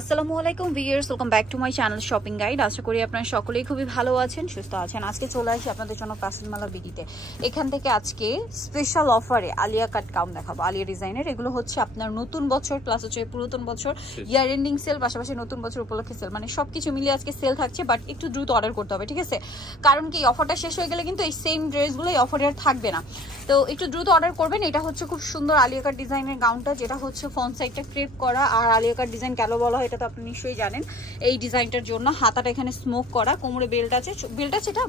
আসসালামু আলাইকুম viewers, welcome back to my channel shopping guide. আশা করি আপনারা সকলেই খুবই ভালো আছেন, সুস্থ আছেন। আজকে চলে আসি আপনাদের জন্য ফ্যাশন মেলা বিডিতে। এখান থেকে আজকে স্পেশাল অফারে আলিয়া কাট গাউন দেখাবো, আলিয়া ডিজাইনের। এগুলো হচ্ছে আপনার নতুন বছর প্লাস হচ্ছে পুরাতন বছর, ইয়ার এন্ডিং সেল, পাশাপাশি নতুন বছর উপলক্ষে সেল, মানে সবকিছু মিলিয়ে আজকে সেল থাকছে। বাট একটু দ্রুত অর্ডার করতে হবে, ঠিক আছে? কারণ কি অফারটা শেষ হয়ে গেলে কিন্তু এই সেম ড্রেসগুলো এই অফারে আর থাকবে না, তো একটু দ্রুত অর্ডার করবেন। এটা হচ্ছে খুব সুন্দর আলিয়া কাট ডিজাইনের গাউনটা, যেটা হচ্ছে ফ্রন্ট সাইডটা ক্রেপ করা। আর আলিয়া কাট ডিজাইন কেন বলা হয় এটা তো আপনি নিশ্চয়ই জানেন। এই ডিজাইনটার জন্য হাতাটা এখানে স্মোক করা, কোমরে বেল্ট আছে, এটা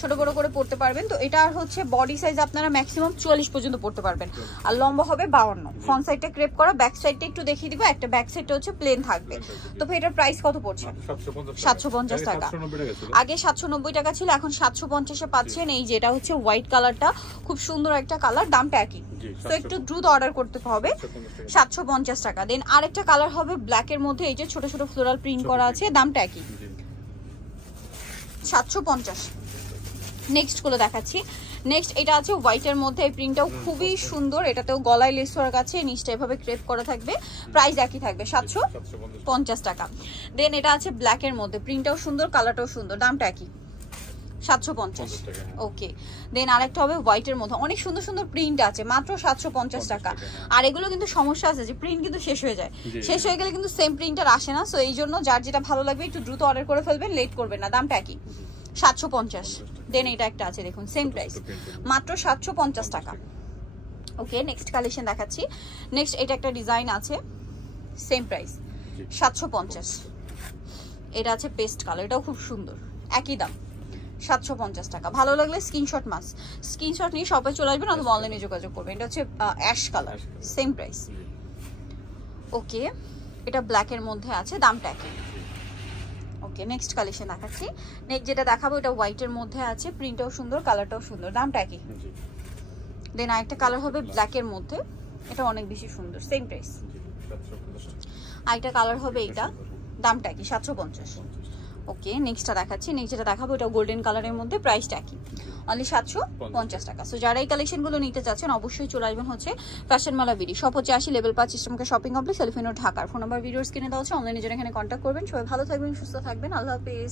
ছোট বড় করে পড়তে পারবেন। তো এটা হচ্ছে বডি সাইজ আপনারা ম্যাক্সিমাম 44 পর্যন্ত পড়তে পারবেন, আর লম্বা হবে 52। ফ্রন্ট সাইডটা ক্রেপ করা, ব্যাক সাইডটা একটু দেখিয়ে দিব। একটা ব্যাক সাইডটা হচ্ছে প্লেন থাকবে। তো এটার প্রাইস কত পড়ছে? 750 টাকা। আগে 790 টাকা ছিল, এখন 750-এ পাচ্ছেন। এই যেটা হচ্ছে হোয়াইট কালারটা, খুব সুন্দর একটা কালার, দামটা একই। তো একটু দ্রুত অর্ডার করতে হবে। 750 টাকা। দেন আরেকটা কালার হবে ব্ল্যাক এর মধ্যে, এই যে ছোট ছোট ফ্লোরাল প্রিন্ট করা আছে, দামটা একই, 750। নেক্সট গুলো দেখাচ্ছি। নেক্সট এটা আছে হোয়াইটের মধ্যে, এই প্রিন্টটাও খুবই সুন্দর। এটাতেও গলায় লেস ওয়ার্ক আছে, নিচটা এভাবে ক্রেপ করা থাকবে। প্রাইস একই থাকবে, 750 টাকা। দেন এটা আছে ব্ল্যাকের মধ্যে, প্রিন্টটাও সুন্দর, কালারটাও সুন্দর, দামটা একই, 750। ওকে। দেন আরেকটা হবে হোয়াইটের মধ্যে, অনেক সুন্দর সুন্দর প্রিন্ট আছে, মাত্র 750 টাকা। আর এগুলো কিন্তু সমস্যা আছে যে প্রিন্ট কিন্তু শেষ হয়ে যায়, শেষ হয়ে গেলে কিন্তু সেম প্রিন্টার আসে না। সো এই জন্য যার যেটা ভালো লাগবে একটু দ্রুত অর্ডার করে ফেলবেন, লেট করবেন না। দামটা একই, 750। দেন এটা একটা আছে, দেখুন সেম প্রাইস, মাত্র 750 টাকা। ওকে, নেক্সট কালেকশন দেখাচ্ছি। নেক্সট এটা একটা ডিজাইন আছে, সেম প্রাইস, 750। এটা আছে পেস্ট কালার, এটাও খুব সুন্দর, একই দাম, 750 টাকা। ভালো লাগলে স্ক্রিনশট নিয়ে শপে চলে আসবেন অথবা অনলাইনে যোগাযোগ করবেন। এটা হচ্ছে অ্যাশ কালার, সেম প্রাইস। ওকে, এটা ব্ল্যাকের মধ্যে আছে, দামটা একই। ওকে, নেক্সট কালেকশন দেখাচ্ছি। নেক্সট যেটা দেখাবো এটা হোয়াইটের মধ্যে আছে, প্রিন্টটাও সুন্দর, কালারটাও সুন্দর, দামটা একই। দেন আরেকটা কালার হবে ব্ল্যাকের মধ্যে, এটা অনেক বেশি সুন্দর, সেম প্রাইস। আরেকটা কালার হবে এইটা, দামটা একই, 750। ওকে, নেক্সটটা দেখাচ্ছি। নেক্সট যেটা দেখাবো এটা গোল্ডেন কালারের মধ্যে, প্রাইসটা একই, অনলি 750 টাকা। সো যারা এই কালেকশনগুলো নিতে চাচ্ছেন অবশ্যই চলে আসবেন হচ্ছে ফ্যাশন মেলা বিডি, শপ হচ্ছে 80 লেভেল 5 সিস্টেমকে শপিং কমপ্লেক্স, এলিফ্যান্ট রোড, ঢাকার। ফোন নাম্বার ভিডিওস কিনে দেওয়া হচ্ছে, অনলাইনে জন্য এখানে কন্ট্যাক্ট করবেন। সবাই ভালো থাকবেন, সুস্থ থাকবেন, আল্লাহ হাফেজ।